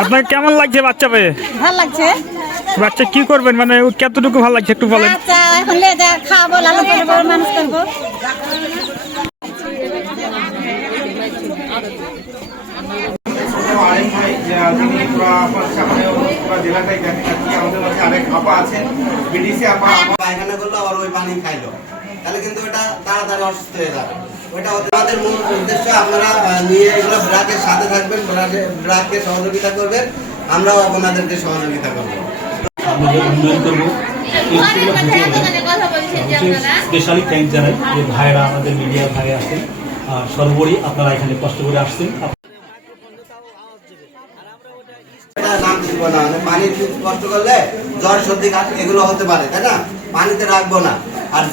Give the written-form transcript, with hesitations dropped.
আপনার কেমন লাগছে বাচ্চা পেয়ে? ভালো লাগছে। বাচ্চা কি করবেন, মানে কতটুকু ভালো লাগছে একটু বলেন। এখন খাওয়াবো, লালন করবো, মানুষ করবো। পায়খানা করলো আবার ওই পানি খাইলো, তাহলে কিন্তু ওটা তাড়াতাড়ি অসুস্থ হয়ে যাবে। ওইটা আমাদের মূল উদ্দেশ্য। আপনারা নিয়ে এগুলো ব্রাকের সাথে থাকবেন, ব্রাককে সহযোগিতা করবেন, আমরাও আপনাদেরকে সহযোগিতা করবো। উন্নয়ন করবো স্পেশালি থ্যাংক জানাই যে ভাইরা আমাদের মিডিয়া ভাই আছেন, আর সর্বোপরি আপনারা এখানে কষ্ট করে আসছেন। নাম দিব না, পানি কষ্ট করলে জ্বর সর্দি কাশি এগুলো হতে পারে, তাই না? পানিতে রাখবো না। আর